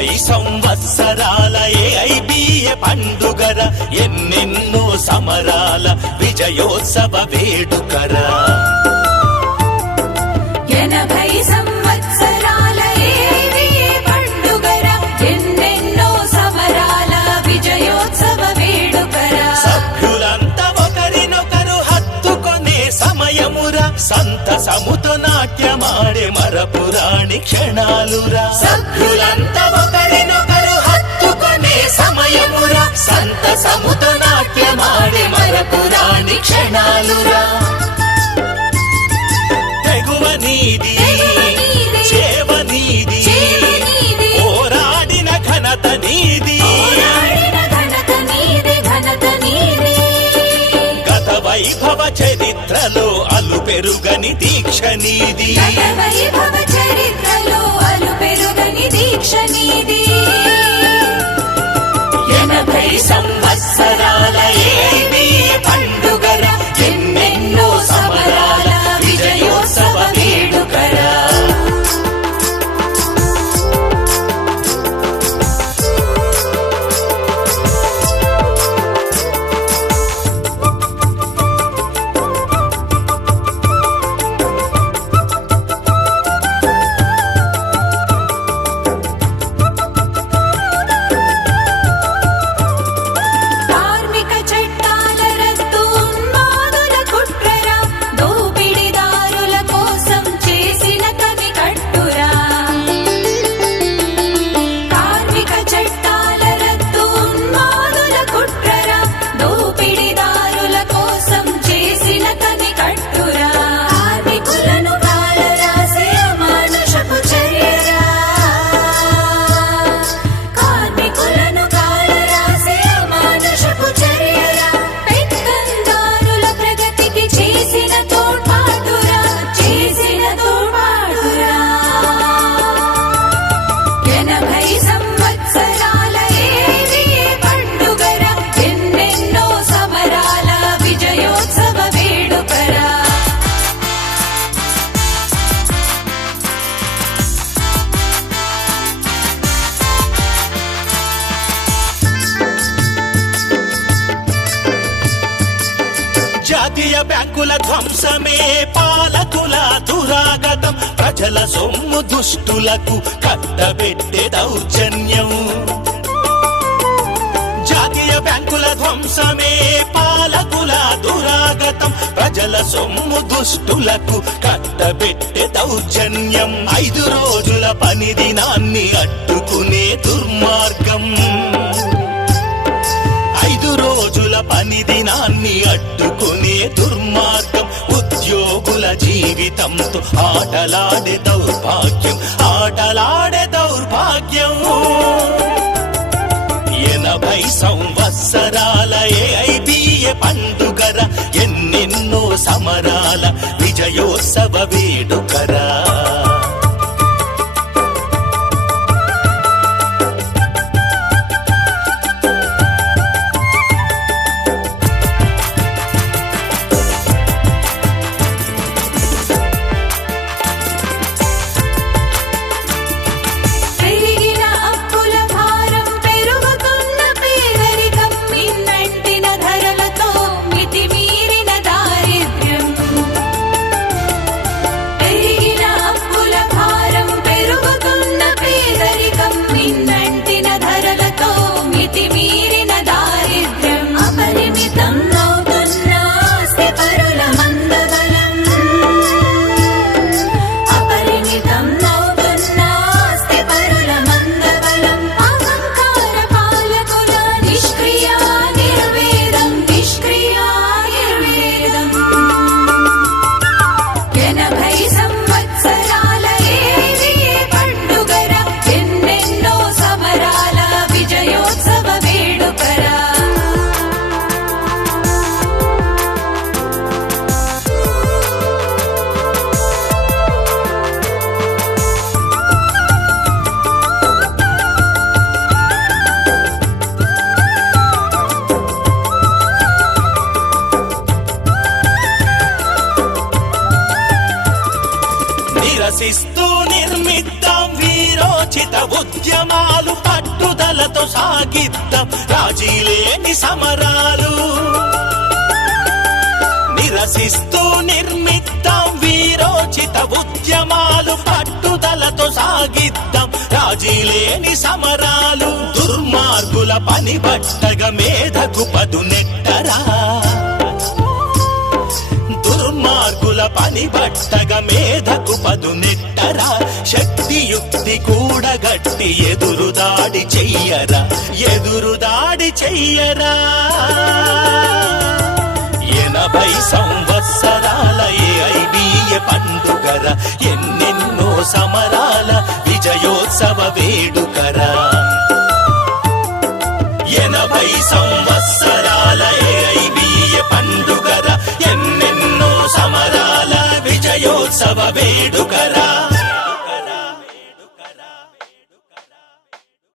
80 సంవత్సరాల ఏఐబిఏ పండుగర, ఎన్నెన్నో సమరాల విజయోత్సవ వేడుకరా. 80 సంవత్సరాల ఏఐబిఏ పండుగర, ఎన్నెన్నో సమరాల విజయోత్సవ వేడుకరా. సభ్యులంతా ఒకరినొకరు హత్తుకొనే సమయమురా, సంతసముతో నాట్యమాడే మరపురాణి క్షణాలురా. సభ్యులంతా ఒకరినొకరు హత్తుకొనే సమయమురా, సంతసముతో నాట్యమాడే మరపురాణి క్షణాలురా. తెగువ నీది, చేవ నీది, పోరాడిన ఘనత నీది. గత వైభవ చరిత్రలో అలు పెరుగని దీక్ష నీది. 80 సంవత్సరాల ఏఐబిఏ పండుగర, ఎన్నెన్నో సమరాల విజయోత్సవ వేడుకరా. జాతీయ బ్యాంకుల ధ్వంసమే పాలకుల దురాగతం, ప్రజల సొమ్ము దుష్టులకు కట్టబెట్టే దౌర్జన్యం. జాతీయ బ్యాంకుల ధ్వంసమే పాలకుల దురాగతం, ప్రజల సొమ్ము దుష్టులకు కట్టబెట్టే దౌర్జన్యం. 5 రోజుల పని దినాన్ని అడ్డుకునే దుర్మార్గం. 5 రోజుల పని దినాన్ని అడ్డుకునే దుర్మార్గం. ఉద్యోగుల జీవితంతో ఆటలాడే దౌర్భాగ్యం, ఆటలాడే దౌర్భాగ్యం. 80 సంవత్సరాల ఏఐబిఏ పండుగర, ఎన్నెన్నో సమరాల విజయోత్సవ వేడుకరా. పట్టుదలతో సాగిద్దాం రాజీలేని సమరాలు. నిరసిస్తూ నిర్మిద్దాం వీరోచిత ఉద్యమాలు, పట్టుదలతో సాగిద్దాం రాజీలేని సమరాలు. దుర్మార్గుల పని బట్టగా మేధకు పదు నెట్టరా, దుర్మార్గుల పని బట్టగా మేధకు పదు నెట్టరా. శక్తియుక్తి కూడగట్టి ఎదురుదాడి చెయ్యరా, ఎదురుదాడి చెయ్యరా. 80 సంవత్సరాల ఏఐబిఏ పండుగరా, ఎన్నెన్నో సమరాల విజయోత్సవ వేడుకరా. 80 సంవత్సరాల ఏఐబిఏ పండుగరా, ఎన్నెన్నో సమరాల విజయోత్సవ వేడుకరా.